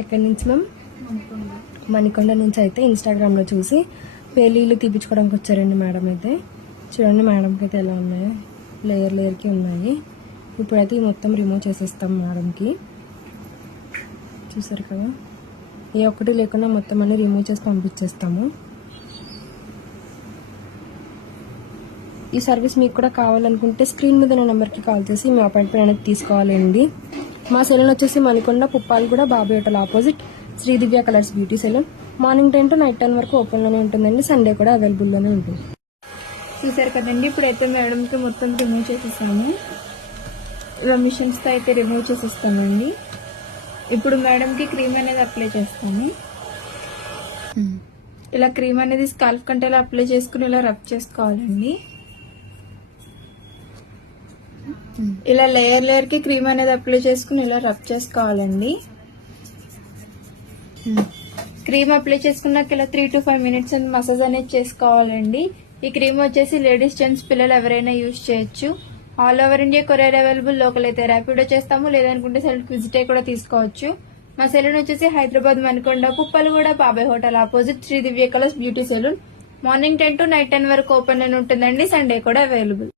ఎక్కడి నుంచి మ్యామ్? మణికొండ నుంచి అయితే ఇన్స్టాగ్రామ్లో చూసి పెళ్ళిళ్ళు తీపించుకోవడానికి వచ్చారండి మేడం అయితే. చూడండి మేడంకి అయితే ఎలా ఉన్నాయో, లేయర్కి ఉన్నాయి. ఇప్పుడైతే ఈ మొత్తం రిమూవ్ చేసేస్తాం మేడంకి. చూసారు కదా, ఏ ఒక్కటి లేకుండా మొత్తం అన్ని రిమూవ్ చేసి పంపించేస్తాము. ఈ సర్వీస్ మీకు కూడా కావాలనుకుంటే స్క్రీన్ మీద ఉన్న నెంబర్కి కాల్ చేసి మీ అపాయింట్మెంట్ అనేది తీసుకోవాలండి. మా సెలూన్ వచ్చేసి Manikonda Puppalaguda Bobby hotel opposite Sridivya colours beauty salon. Morning 10 to night 10 వరకు ఓపెన్లోనే ఉంటుందండి. సండే కూడా అవైలబుల్లోనే ఉంటుంది. చూసారు కదండి, ఇప్పుడైతే మేడంకి మొత్తం రిమూవ్ చేసేసాము. ఇలా మిషన్స్తో అయితే రిమూవ్ చేసేస్తామండి. ఇప్పుడు మేడంకి క్రీమ్ అనేది అప్లై చేస్తాము. ఇలా క్రీమ్ అనేది స్కాల్ప్ కంటే ఇలా అప్లై చేసుకుని ఇలా రబ్ చేసుకోవాలండి. ఇలా లేయర్ కి క్రీమ్ అనేది అప్లై చేసుకుని ఇలా రబ్ చేసుకోవాలండి. క్రీమ్ అప్లై చేసుకున్నాక ఇలా 3 to 5 minutes మసాజ్ అనేది చేసుకోవాలండి. ఈ క్రీమ్ వచ్చేసి లేడీస్, జెంట్స్, పిల్లలు ఎవరైనా యూజ్ చేయొచ్చు. All over India courier available. Local అయితే ర్యాపిడో చేస్తాము, లేదనుకుంటే సెల్ఫ్ విజిట్ కూడా తీసుకోవచ్చు. మా సెలూన్ వచ్చేసి Hyderabad Manikonda Puppalaguda Babai hotel opposite Sri Divya colours beauty salon. Morning 10 to night 10 వరకు ఓపెన్ అని ఉంటుందండి. సండే కూడా అవైలబుల్.